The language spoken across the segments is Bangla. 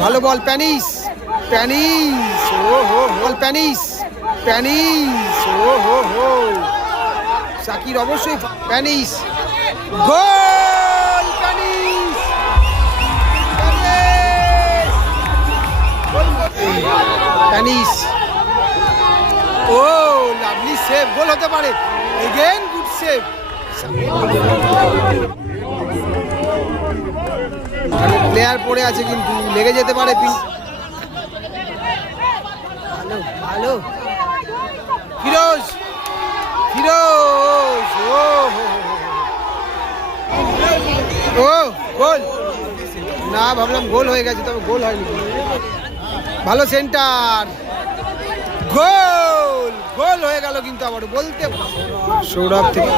ভালো বল, প্যানিস প্যানিস, ও হো, বল প্যানিস প্যানিস, ও হো হো। সাকির অবশ্যই প্যানিস। গোল, প্যানিস। প্যানিস। ও, লাভলি সেভ, গোল হতে পারে। Again good save. প্লেয়ার পড়ে আছে কিন্তু, লেগে যেতে পারে ভালো ভালো। ফিরোজ ফিরোজ, ও। ও গোল। না, ভাবলাম গোল হয়ে গেছে, তবে গোল হয়নি। ভালো সেন্টার। গোল গোল হয়ে গেল কিন্তু আবার, বলতে সৌরভ থেকে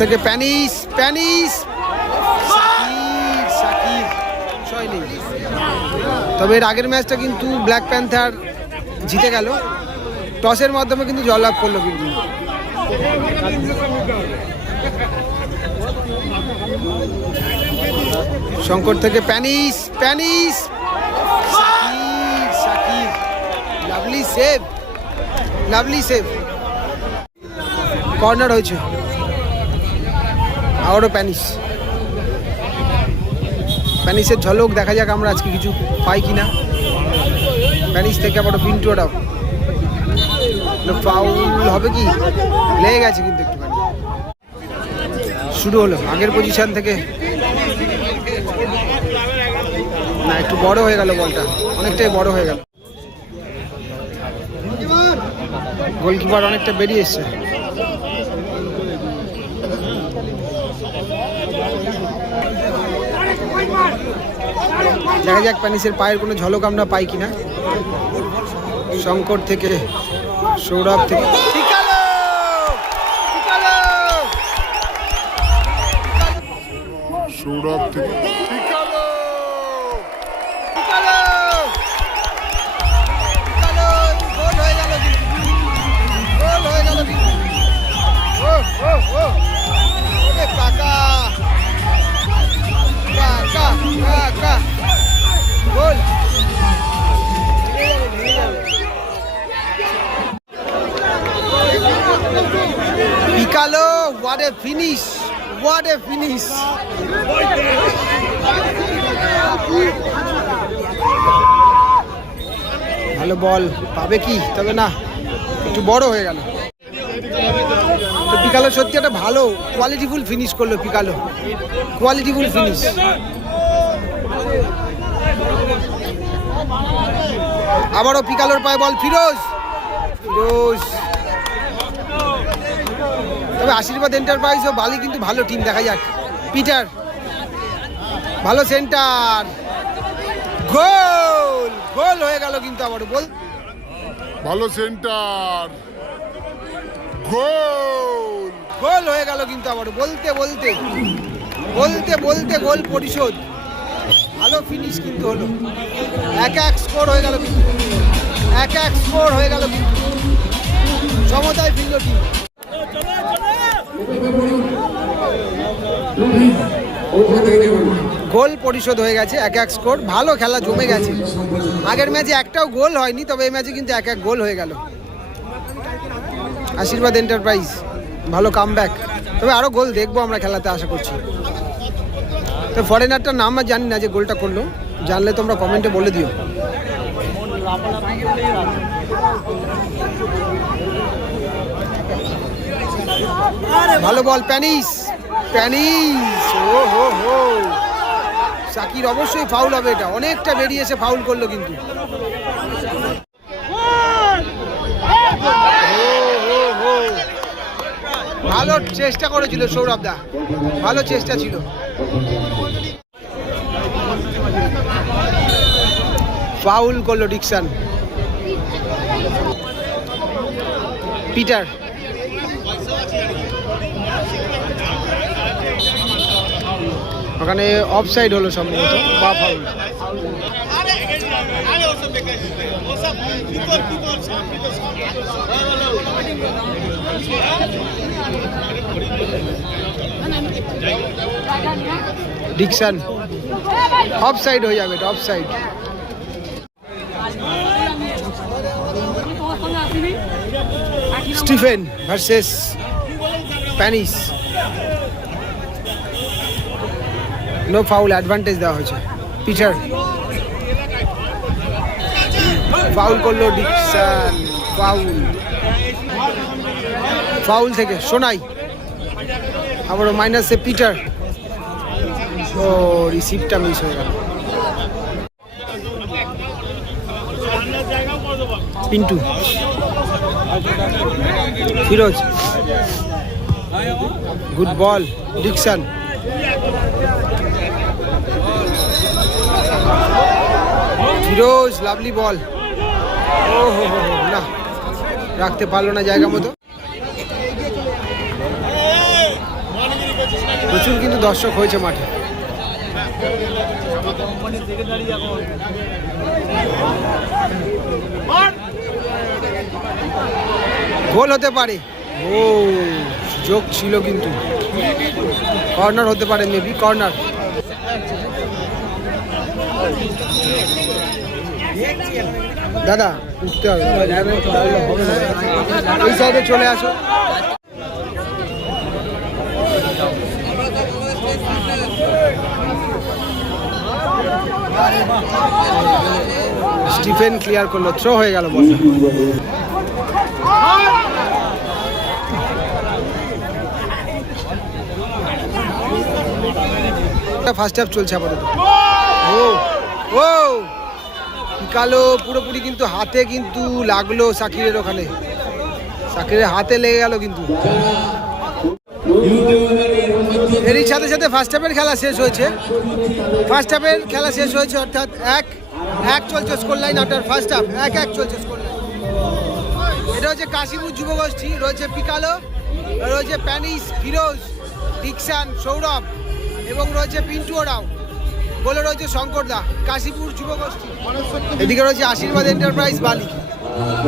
থেকে প্যানিস প্যানিস। সাকিব সাকিব। তবে এর আগের ম্যাচটা কিন্তু ব্ল্যাক প্যান্থার জিতে গেল। টসের মাধ্যমে কিন্তু জয়লাভ করল কিন্তু। শঙ্কর থেকে Panis Panis. Sakib Sakib. Lovely save lovely save corner হয়েছে। আবারও প্যানিস প্যানিসের ঝলক, দেখা যাক আমরা আজকে কিছু পাই কিনা। প্যানিস থেকে আবার পিন্টু ওটাও ফাউল হবে কি? লেগে গেছে কিন্তু একটুখানি। শুরু হলো, আগের পজিশন থেকে। না, একটু বড় হয়ে গেল বলটা অনেকটাই বড় হয়ে গেল। গোলকিপার অনেকটা বেরিয়ে এসছে দেখা যাক প্যানিসের পায়ের কোনো ঝলক আমরা পাই কিনা। শঙ্কর থেকে, সৌরভ থেকে! সৌরভ থেকে। পিকালো what finish what a finish ভালো বল পাবে কি? তবে না, একটু বড় হয়ে গেল। তো পিকালো সত্যি একটা ভালো কোয়ালিটিফুল ফিনিশ করল পিকালো কোয়ালিটিফুল ফিনিশ আবারও পিকালোর পায়ে বল, ফিরোজ। ফিরোজ। তবে আশীর্বাদ এন্টারপ্রাইজ ও বালি কিন্তু ভালো টিম দেখা যাক। পিটার ভালো সেন্টার গোল! গোল হয়ে গেল কিন্তু আবার বল। ভালো সেন্টার গোল। গোল হয়ে গেল কিন্তু আবার, বলতে বলতে। বলতে বলতে গোল পরিশোধ। ভালো ফিনিশ কিন্তু হলো। এক এক স্কোর হয়ে গেল কিন্তু। এক এক স্কোর হয়ে গেল কিন্তু। সমতায় ফিরল টিম। গোল পরিশোধ হয়ে গেছে, এক এক স্কোর ভালো খেলা, জমে গেছে। আগের ম্যাচে একটাও গোল হয়নি, তবে এই ম্যাচে কিন্তু এক এক গোল হয়ে গেল। আশীর্বাদ এন্টারপ্রাইজ ভালো কামব্যাক তবে আরও গোল দেখব আমরা খেলাতে, আশা করছি। তো ফরেনারটার নাম আর জানি না যে গোলটা করল। জানলে তোমরা কমেন্টে বলে দিও। ভালো বল প্যানিস প্যানিস। ও, হো হো। সাকির অবশ্যই ফাউল হবে এটা। অনেকটা বেরিয়ে এসে ফাউল করল কিন্তু ও হো হো। ভালো চেষ্টা করেছিল সৌরভ দা। ভালো চেষ্টা ছিল। ফাউল করল ডিকশন। পিটার। ওখানে অফ সাইড হলো সম্ভবত বা ফাউল। ডিকশন। অফ সাইড হয়ে যাবে off side Stephen versus Panis no foul advantage দেওয়া হয়েছে। পিচার ফাউল করল ডিকশন ফাউল। ফাউল থেকে, সোনাই। আবারও মাইনাসে পিটার ও রিসিভটা মিস হয়ে গেল। Pintu. Firoz. Good ball Dickson Firoz lovely ball ও হো হো না, রাখতে পারল না জায়গা মতো। প্রচুর কিন্তু দর্শক হয়েছে মাঠে। গোল হতে পারে। ও, সুযোগ ছিল কিন্তু। কর্নার হতে পারে মেবি কর্নার। দাদা, উঠতে হবে। এই সাইডে চলে আসো। স্টিফেন ক্লিয়ার করল থ্রো হয়ে গেল ফার্স্ট হাফ চলছে আপাতত। ও ও। কালো পুরোপুরি কিন্তু হাতে কিন্তু লাগল সাকিরের ওখানে। সাকিরের হাতে লেগে গেল কিন্তু। এরই সাথে সাথে ফার্স্ট হাফের খেলা শেষ হয়েছে। ফার্স্ট হাফের খেলা শেষ হয়েছে অর্থাৎ এক এক চলছে score line after first half এক এক চলছে স্কোর লাইন এটা হচ্ছে কাশীপুর যুবগোষ্ঠী রয়েছে পিকালো, রয়েছে প্যানিস, ফিরোজ ডিকসান সৌরভ এবং রয়েছে পিন্টু ওরাও। বলে রয়েছে শঙ্করদা কাশীপুর যুবগোষ্ঠী এদিকে রয়েছে আশীর্বাদ এন্টারপ্রাইজ বালি।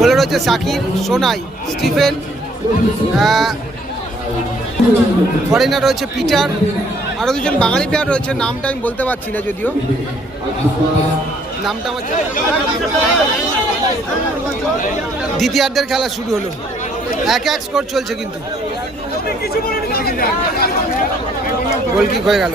বলে রয়েছে সাকির সোনাই স্টিফেন ফরেনার রয়েছে পিটার। আরও দুজন বাঙালি প্লেয়ার রয়েছে নামটা আমি বলতে পারছি না যদিও। নামটা আমার দ্বিতীয়ার্ধের খেলা শুরু হলো। এক এক স্কোর চলছে কিন্তু। গোলকিক হয়ে গেল।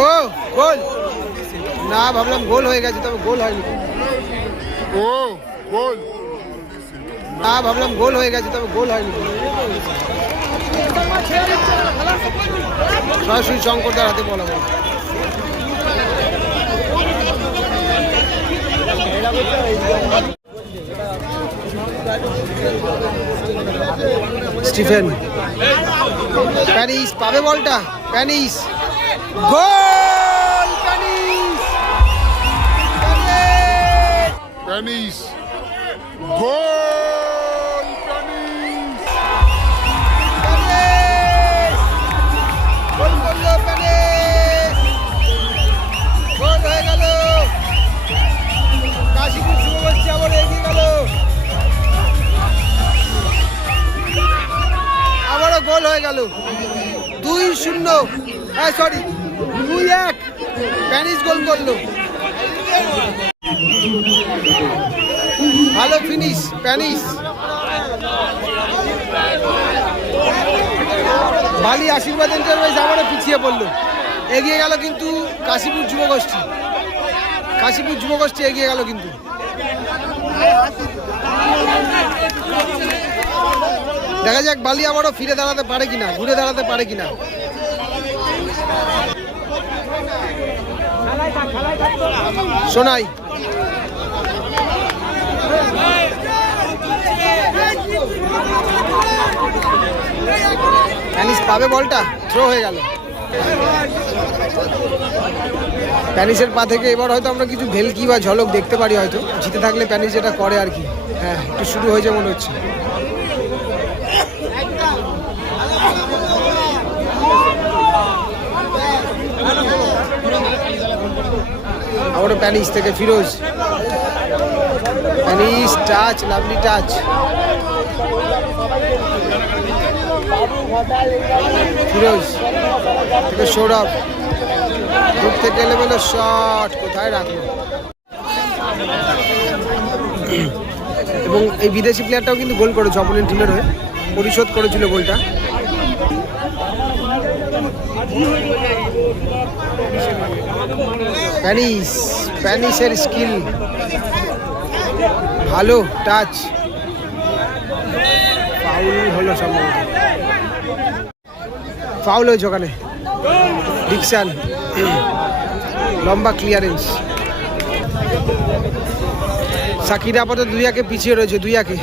ও গোল। না ভাবলাম গোল হয়ে গেছে তবে গোল হয়নি। ও গোল। না ভাবলাম গোল হয়ে গেছে তবে গোল হয়নি। সরাসরি শঙ্করদার হাতে বলা বল স্টিফেন। প্যানিস পাবে বলটা? প্যানিস গোল প্যানিস প্যানিস! গোল। দুই শূন্য। হ্যাঁ সরি দুই এক। প্যানিস গোল করল। ভালো ফিনিশ প্যানিস বালি আশীর্বাদ আবারও পিছিয়ে পড়ল। এগিয়ে গেল কিন্তু কাশীপুর যুবগোষ্ঠী কাশীপুর যুবগোষ্ঠী এগিয়ে গেল কিন্তু। দেখা যাক বালি আবারও ফিরে দাঁড়াতে পারে কিনা, ঘুরে দাঁড়াতে পারে কিনা। শোনাই প্যানিস পাবে বলটা? থ্রো হয়ে গেল। প্যানিসের পা থেকে এবার হয়তো আমরা কিছু ভেলকি বা ঝলক দেখতে পারি হয়তো। জিতে থাকলে প্যানিস যেটা করে আর কি। হ্যাঁ একটু শুরু হয়েছে মনে হচ্ছে। আবারও প্যানিস থেকে Firoz. Panis, touch, lovely touch. Firoz থেকে সৌরভ। দূর থেকে এলেমেলো শট কোথায় রাখল? এবং এই বিদেশি প্লেয়ারটাও কিন্তু গোল করেছে অপোনেন্ট টিমের হয়ে। পরিশোধ করেছিল গোলটা। প্যানিস প্যানিসের স্কিল ভালো টাচ ফাউল হলো সম্ভবত। ফাউল হয়েছে ওখানে। ডিকশন লম্বা ক্লিয়ারেন্স সাকির আপাতত দুই একে পিছিয়ে রয়েছে দুই একে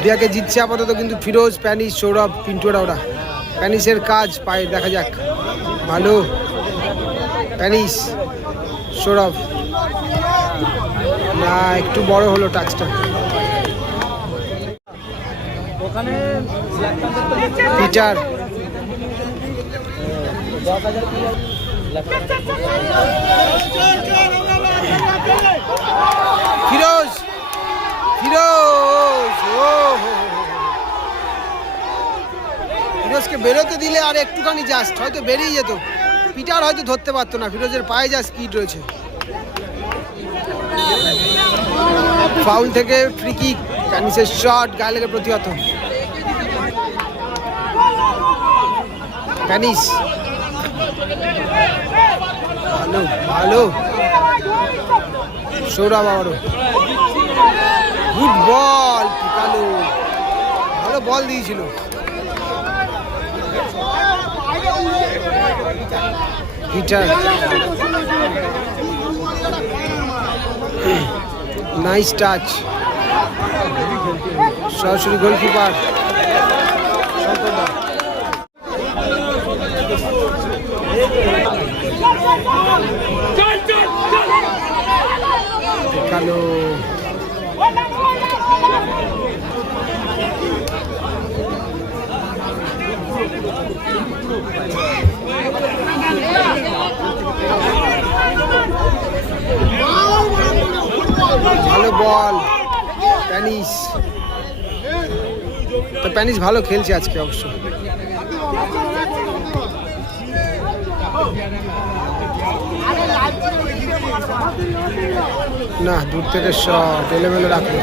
দুই একে জিতছে আপাতত কিন্তু ফিরোজ প্যানিস সৌরভ পিন্টুরা ওরা। প্যানিসের কাজ পায় দেখা যাক। ভালো। প্যানিস সৌরভ। না একটু বড় হলো টাচটা পিটার। ফিরোজ। ফিরোজ। ও। ফিরোজকে বেরোতে দিলে আর একটুখানি জাস্ট হয়তো বেরিয়ে যেত। পিটার হয়তো ধরতে পারতো না। ফিরোজের পায়ে যা স্পিড রয়েছে। ফাউল থেকে ফ্রি কিক ক্যানিসের শট গায়ে লেগে প্রতিহত। ক্যানিস ভালো ভালো। সৌরভ আবারও। গুড বল ভালো বল দিয়েছিল। পিটার নাইস টাচ সরাসরি গোলকিপার কালো ভালো বল প্যানিস তো প্যানিস ভালো খেলছে আজকে অবশ্য। না, দূর থেকে শট এলোমেলো রাখল।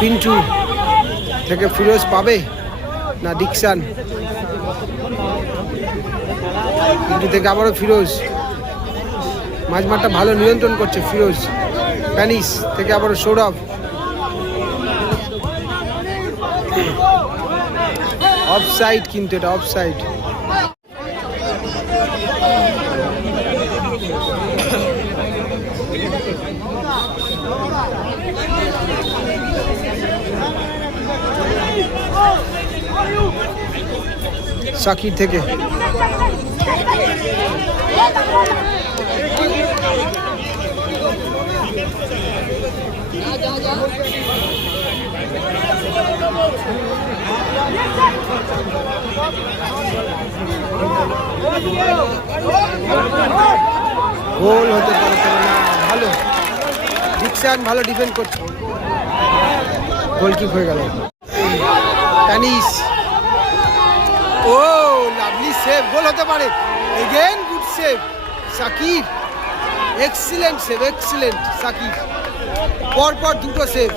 পিন্টু থেকে ফিরোজ পাবে না ডিকশান পিন্টু থেকে আবারও ফিরোজ। মাঝমাঠটা ভালো নিয়ন্ত্রণ করছে ফিরোজ। প্যানিস থেকে আবারও সৌরভ। অফ সাইড কিন্তু এটা অফ সাইড সাকির থেকে। গোল হতে পারে ভালো। দীক্ষান ভালো ডিফেন্ড করছে। গোলকিপ হয়ে গেল। টানিস ও, লাভলি সেভ গোল হতে পারে। Again good save Sakib. Excellent save excellent Sakib. পরপর দুটো সেভ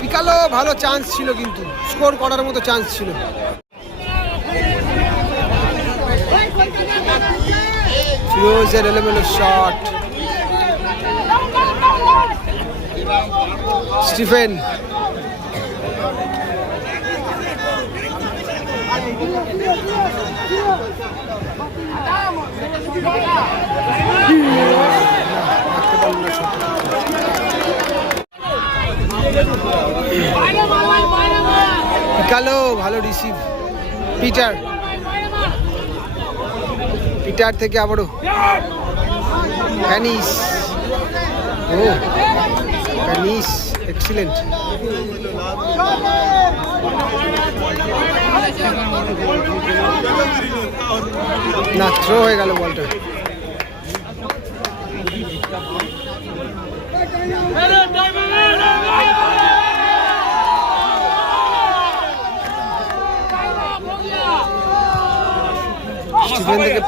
পিকালো ভালো চান্স ছিল কিন্তু স্কোর করার মতো চান্স ছিল। ফিরোজের এলোমেলো শট স্টিফেন পিকালো ভালো রিসিভ পিটার পিটার থেকে আবারও। প্যানিস ও প্যানিস এক্সিলেন্ট না থ্রো হয়ে গেল বলটা।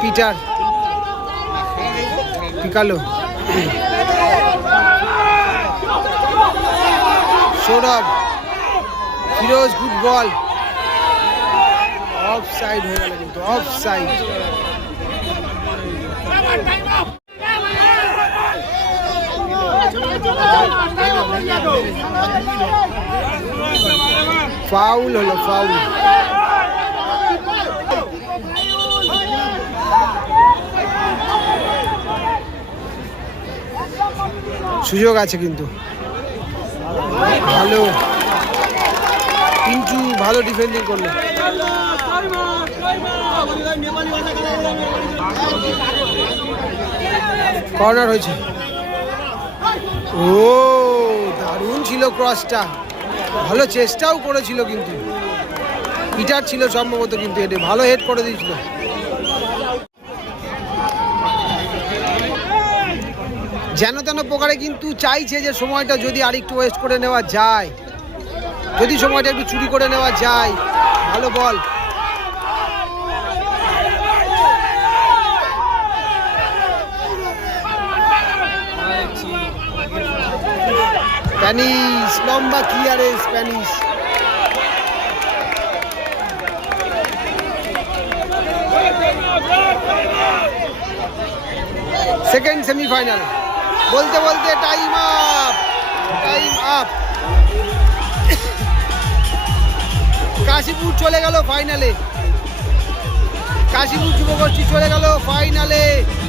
Peter. পিকালো। Sourav, Firoz good ball offside হয়ে গেল কিন্তু অফ সাইড ফাউল হলো ফাউল সুযোগ আছে কিন্তু। ভালো। পিন্টু ভালো ডিফেন্ডিং করল। কর্নার হয়েছে। ও, দারুণ ছিল ক্রসটা ভালো চেষ্টাও করেছিল কিন্তু। পিটার ছিল সম্ভবত কিন্তু হেডে ভালো হেড করে দিয়েছিল। যেন তেন প্রকারে কিন্তু চাইছে যে সময়টা যদি আরেকটু ওয়েস্ট করে নেওয়া যায়, যদি সময়টা একটু চুরি করে নেওয়া যায়, ভালো বল। স্প্যানিশ লম্বা ক্লিয়ারে স্প্যানিশ সেকেন্ড সেমিফাইনাল বলতে বলতে time up time up Kashipur চলে গেল ফাইনালে কাশীপুর যুবগোষ্ঠী চলে গেল ফাইনালে